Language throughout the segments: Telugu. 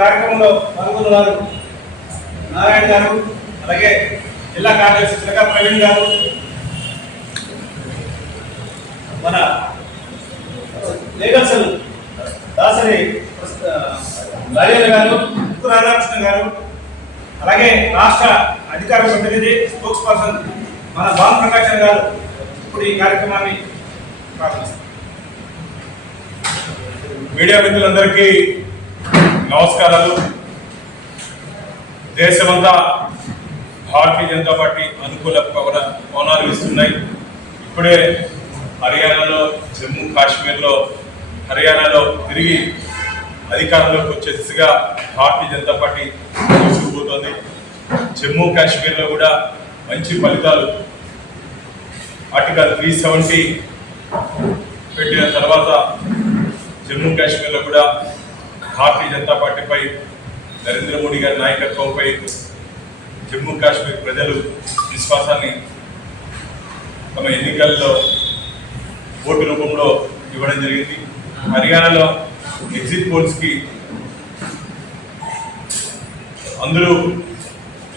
కార్యక్రమంలో పాల్గొన్నారు. నారాయణ గారు అలాగే జిల్లా కార్యదర్శి చిలక ప్రవీణ్ గారు మన లీగల్ దాసరి రాజేంద్ర గారు ముక్కు రాధాకృష్ణ గారు అలాగే రాష్ట్ర అధికార ప్రతినిధి స్పోక్స్ పర్సన్ మన భాను ప్రకాశం గారు ఇప్పుడు ఈ కార్యక్రమాన్ని ప్రారంభిస్తారు. మీడియా మిత్రులందరికీ నమస్కారాలు. దేశమంతా భారతీయ జనతా పార్టీ అనుకూల పవన కోణాలు ఇస్తున్నాయి. ఇప్పుడే హర్యానాలో జమ్మూ కాశ్మీర్లో హర్యానాలో తిరిగి అధికారంలోకి వచ్చే దిశగా భారతీయ జనతా పార్టీ దూసుకుపోతోంది జమ్మూ కాశ్మీర్లో కూడా మంచి ఫలితాలు. ఆర్టికల్ త్రీ సెవెంటీ పెట్టిన తర్వాత జమ్మూ కాశ్మీర్లో కూడా భారతీయ జనతా పార్టీపై నరేంద్ర మోడీ గారి నాయకత్వంపై జమ్మూ కాశ్మీర్ ప్రజలు విశ్వాసాన్ని తమ ఎన్నికల్లో ఓటు రూపంలో ఇవ్వడం జరిగింది. హర్యానాలో ఎగ్జిట్ పోల్స్కి అందరూ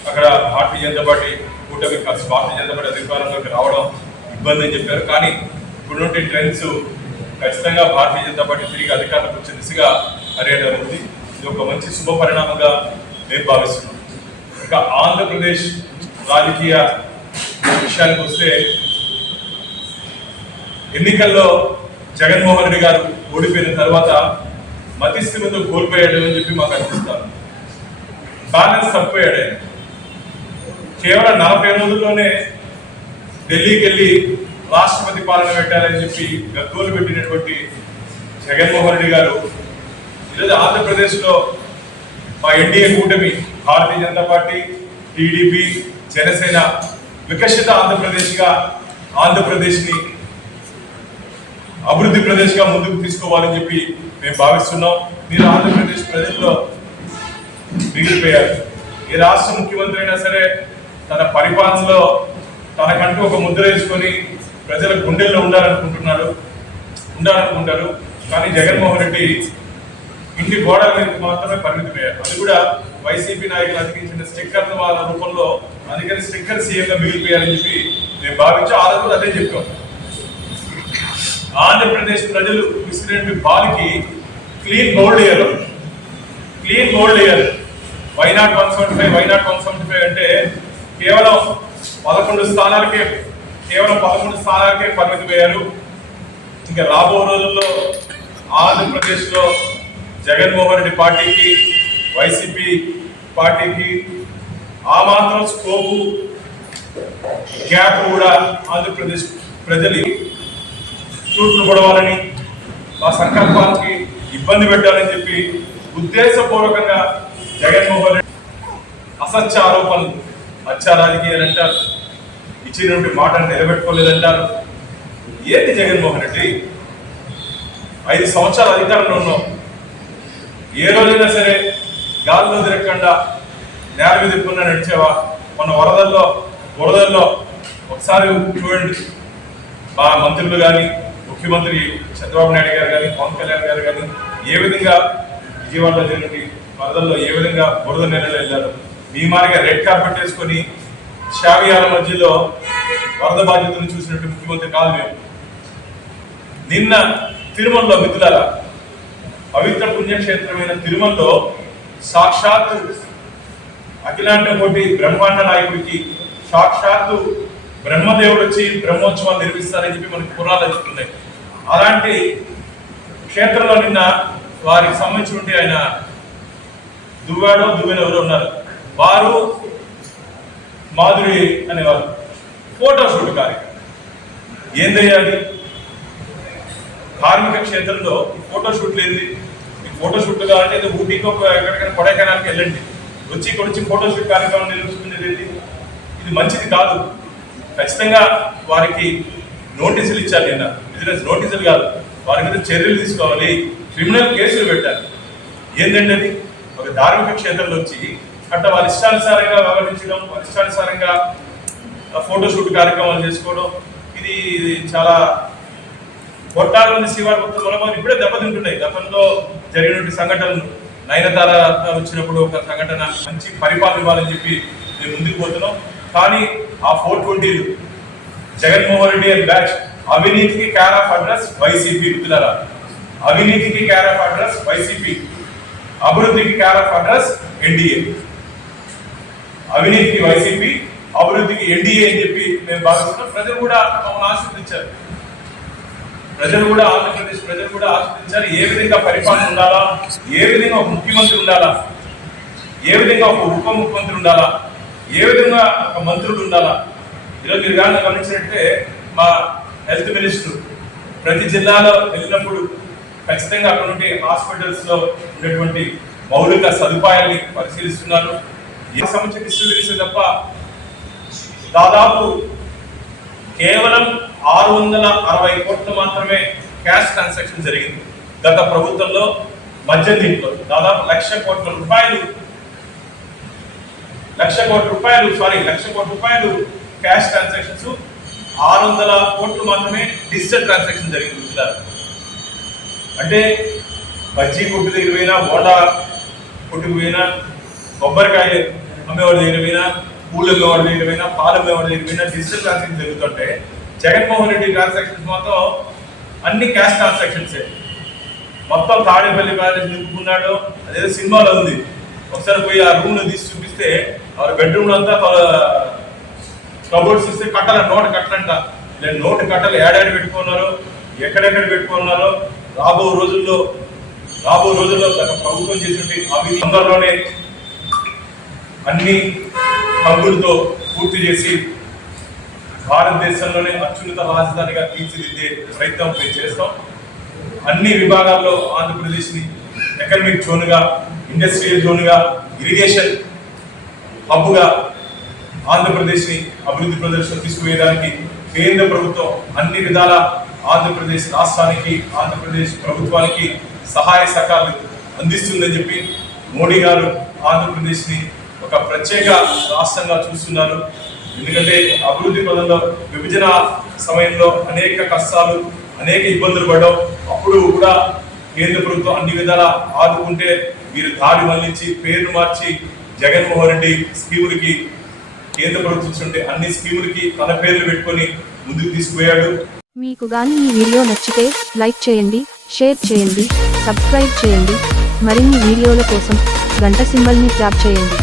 అక్కడ భారతీయ జనతా పార్టీ కూటమి కాస్త భారతీయ జనతా పార్టీ అధికారంలోకి రావడం ఇబ్బంది అని చెప్పారు. కానీ ఇప్పుడున్నటువంటి ట్రెండ్స్ ఖచ్చితంగా భారతీయ జనతా పార్టీ తిరిగి అధికారంలోకి వచ్చే దిశగా హర్యానా ఉంది ఇది ఒక మంచి శుభ పరిణామంగా మేము భావిస్తున్నాం ఇంకా ఆంధ్రప్రదేశ్ రాజకీయ విషయానికి వస్తే ఎన్నికల్లో జగన్మోహన్ రెడ్డి గారు ఓడిపోయిన తర్వాత మతిస్థిమితో కోల్పోయాడు అని చెప్పి మాకు అనిపిస్తారు బ్యాలెన్స్ తప్పిపోయాడు. ఆయన కేవలం నలభై రోజుల్లోనే ఢిల్లీకి వెళ్ళి రాష్ట్రపతి పాలన పెట్టాలని చెప్పి గగ్గోలు పెట్టినటువంటి జగన్మోహన్ రెడ్డి గారు ఈరోజు ఆంధ్రప్రదేశ్లో మా ఎన్డీఏ కూటమి భారతీయ జనతా పార్టీ టీడీపీ జనసేన వికసిత ఆంధ్రప్రదేశ్గా ఆంధ్రప్రదేశ్ని అభివృద్ధి ప్రదేశ్గా ముందుకు తీసుకోవాలని చెప్పి మేము భావిస్తున్నాం. మీరు ఆంధ్రప్రదేశ్ ప్రజల్లో మిగిలిపోయారు. ఏ రాష్ట్ర ముఖ్యమంత్రి అయినా సరే తన పరిపాలనలో తనకంటూ ఒక ముద్ర వేసుకొని ప్రజల గుండెల్లో ఉండాలనుకుంటున్నారు ఉండాలనుకుంటారు. కానీ జగన్మోహన్ రెడ్డి ఇంటి గోడల మీద మాత్రమే పరిమితమయ్యారు అది కూడా వైసీపీ నాయకులు అధికించిన స్టిక్కర్ల వాళ్ళ రూపంలో అందుకని స్టిక్కర్ సీఎంగా మిగిలిపోయారని చెప్పి మేము భావించి ఆ రోజు అదే చెప్పాం. ఆంధ్రప్రదేశ్ ప్రజలు విసిరినటువంటి బాల్కి క్లీన్ బౌల్డ్ అయ్యారు క్లీన్ బౌల్డ్ అయ్యారు why not one seventy five why not one seventy five అంటే కేవలం పదకొండు స్థానాలకే కేవలం పదకొండు స్థానాలకే పరిమితమయ్యారు ఇంకా రాబో రోజుల్లో ఆంధ్రప్రదేశ్లో జగన్మోహన్ రెడ్డి పార్టీకి వైసీపీ పార్టీకి ఆ మాత్రం స్కోపు గ్యాప్ కూడా ఆంధ్రప్రదేశ్ ప్రజలు చూట్లు పొడవాలని మా సంకల్పానికి ఇబ్బంది పెట్టాలని చెప్పి ఉద్దేశపూర్వకంగా జగన్మోహన్ రెడ్డి అసత్య ఆరోపణలు హత్య రాజకీయాలు అంటారు. ఇచ్చినటువంటి మాటను నిలబెట్టుకోలేదంటారు. ఏంటి జగన్మోహన్ రెడ్డి? ఐదు సంవత్సరాల అధికారంలో ఉన్నాం ఏ రోజైనా సరే గాల్లో తిరగకుండా నేల మీద ఎక్కున్నా నడిచేవా? మన వరదల్లో వరదల్లో ఒకసారి చూడండి. మా మంత్రులు కానీ ముఖ్యమంత్రి చంద్రబాబు నాయుడు గారు కానీ పవన్ కళ్యాణ్ గారు కానీ ఏ విధంగా విజయవాడలో జరిగింది వరదల్లో ఏ విధంగా బురద నెలలు వెళ్ళారు? మీ మారిగా రెడ్ కార్పెట్ వేసుకొని షావియాల మధ్యలో వరద బాధ్యతను చూసినట్టు ముఖ్యమంత్రి కాదు మేము. నిన్న తిరుమలలో మిత్రులారా పవిత్ర పుణ్యక్షేత్రమైన తిరుమలలో సాక్షాత్తు అఖిలాండ కోటి బ్రహ్మాండ నాయకుడికి సాక్షాత్తు బ్రహ్మదేవుడు వచ్చి బ్రహ్మోత్సవాలు నిర్మిస్తారని చెప్పి మనకి పురాలు చెప్తున్నాయి. అలాంటి క్షేత్రంలో నిన్న వారికి సంబంధించినటువంటి ఆయన దువ్వాడో దువ్వెన ఎవరో ఉన్నారు. వారు మాధురి అనేవారు. ఫోటోషూట్ కార్యక్రమం. ఏందయ్యా కార్మిక క్షేత్రంలో ఫోటోషూట్లు ఏంది ఫోటోషూట్ ఫోటో షూట్లు కావాలంటే ఏదో ఎక్కడికైనా కొడైకెనాల్కి వెళ్ళండి. వచ్చి ఇక్కడ వచ్చి ఫోటోషూట్ కార్యక్రమం నిర్వహించుకునేది ఇది మంచిది కాదు. ఖచ్చితంగా వారికి నోటీసులు ఇచ్చాలి నిన్న. బిజినెస్ నోటీసులు కాదు. వారి మీద చర్యలు తీసుకోవాలి. క్రిమినల్ కేసులు పెట్టాలి. ఏంటంటే అది ఒక ధార్మిక క్షేత్రంలో వచ్చి అట్లా వాళ్ళ ఇష్టానుసారంగా వ్యవహరించడం వాళ్ళ ఇష్టానుసారంగా ఫోటోషూట్ కార్యక్రమాలు చేసుకోవడం ఇది చాలా కొట్టాల మంది శివారు మనమని ఇప్పుడే దెబ్బతింటున్నాయి. గతంలో జరిగినటువంటి సంఘటనలు నయనతార వచ్చినప్పుడు ఒక సంఘటన మంచి పరిపాలన ఇవ్వాలని చెప్పి మేము ముందుకు పోతున్నాం. కానీ ఆ ఫోర్ ట్వంటీలు జగన్మోహన్ రెడ్డి అండ్ బ్యాచ్ అవినీతికి క్యార్ ఆఫ్ అడ్రస్ వైసీపీ మిత్రులరా అవినీతికి క్యార్ ఆఫ్ అడ్రస్ వైసీపీ అభివృద్ధికి క్యార్ ఆఫ్ అడ్రస్ ఎన్డీఏ అవినీతికి వైసీపీ అభివృద్ధికి ఎన్డీఏ అని చెప్పి మేము భావిస్తున్నాం. ప్రజలు కూడా మమ్మల్ని ఆశీర్వదించారు. ప్రజలు కూడా ఆంధ్రప్రదేశ్ ప్రజలు కూడా ఆశీర్వదించారు ఏ విధంగా పరిపాలన ఉండాలా? ఏ విధంగా ఒక ముఖ్యమంత్రి ఉండాలా? ఏ విధంగా ఒక ఉప ముఖ్యమంత్రి ఉండాలా? ఏ విధంగా ఒక మంత్రుడు ఉండాలా? ఈరోజు మీరు కానీ గమనించినట్టే మా హెల్త్ మినిస్టర్ ప్రతి జిల్లాలో వెళ్ళినప్పుడు ఖచ్చితంగా అక్కడ ఉండే హాస్పిటల్స్లో ఉన్నటువంటి మౌలిక సదుపాయాల్ని పరిశీలిస్తున్నారు. ఏ సమస్య విశ్లేషిస్తే తప్ప దాదాపు కేవలం ఆరు వందల అరవై కోట్లు మాత్రమే క్యాష్ ట్రాన్సాక్షన్ జరిగింది గత ప్రభుత్వంలో మద్యం దీంట్లో దాదాపు లక్ష కోట్ల రూపాయలు లక్ష కోట్ల రూపాయలు సారీ లక్ష కోట్ల రూపాయలు క్యాష్ ట్రాన్సాక్షన్స్ ఆరు వందల కోట్లు మాత్రమే డిజిటల్ ట్రాన్సాక్షన్ జరిగింది మిత్రులారా. అంటే బజ్జీ కొట్టు దగ్గర పోయినా బోండా కొట్టుకు పోయినా కొబ్బరికాయ అమ్మేవాడి దగ్గర పోయినా పూలు అమ్మేవాడి దగ్గర పోయినా పాలు అమ్మేవాడి దగ్గర పోయినా డిజిటల్ ట్రాన్సాక్షన్ జరుగుతుంటే జగన్మోహన్ రెడ్డి ట్రాన్సాక్షన్స్ మొత్తం అన్ని క్యాష్ ట్రాన్సాక్షన్సే మొత్తం తాడేపల్లి బ్యాలెన్స్ నింపుకున్నాడు అదేదో సినిమాలో ఉంది. ఒకసారి పోయి ఆ రూమ్ తీసి చూపిస్తే ఆ బెడ్రూమ్లో అంతా కబోర్డ్స్ ఇస్తే కట్టాల నోట్ కట్టలంట. లేదు నోటు కట్టలు ఏడాడి పెట్టుకున్నారు. ఎక్కడెక్కడ పెట్టుకున్నారో. రాబో రోజుల్లో రాబో రోజుల్లో గత ప్రభుత్వం చేసినటువంటి అవి తొందరలోనే అన్ని హంగులతో పూర్తి చేసి భారతదేశంలోనే అత్యున్నత రాజధానిగా తీర్చిదిద్దే ప్రయత్నం మేము చేస్తాం. అన్ని విభాగాల్లో ఆంధ్రప్రదేశ్ని ఎకనమిక్ జోన్గా ఇండస్ట్రియల్ జోన్గా ఇరిగేషన్ హబ్గా ఆంధ్రప్రదేశ్ని అభివృద్ధి ప్రదర్శన తీసుకువేయడానికి కేంద్ర ప్రభుత్వం అన్ని విధాల ఆంధ్రప్రదేశ్ రాష్ట్రానికి ఆంధ్రప్రదేశ్ ప్రభుత్వానికి సహాయ సహకారాలు అందిస్తుందని చెప్పి మోడీ గారు ఆంధ్రప్రదేశ్ని ఒక ప్రత్యేక రాష్ట్రంగా చూస్తున్నారు. ఎందుకంటే అభివృద్ధి పదంలో విభజన సమయంలో అనేక కష్టాలు అనేక ఇబ్బందులు పడ్డాం. అప్పుడు కూడా కేంద్ర ప్రభుత్వం అన్ని విధాలా ఆదుకుంటే మీరు దారి మళ్ళించి పేరు మార్చి జగన్మోహన్ రెడ్డి స్కీములకి కేంద్ర ప్రభుత్వం అన్ని స్కీములకి తన పేర్లు పెట్టుకొని ముందుకు తీసుకుపోయాడు. మీకు గాని ఈ వీడియో నచ్చితే లైక్ చేయండి షేర్ చేయండి సబ్స్క్రైబ్ చేయండి. మరిన్ని వీడియోల కోసం గంట సింబల్ని ట్యాప్ చేయండి.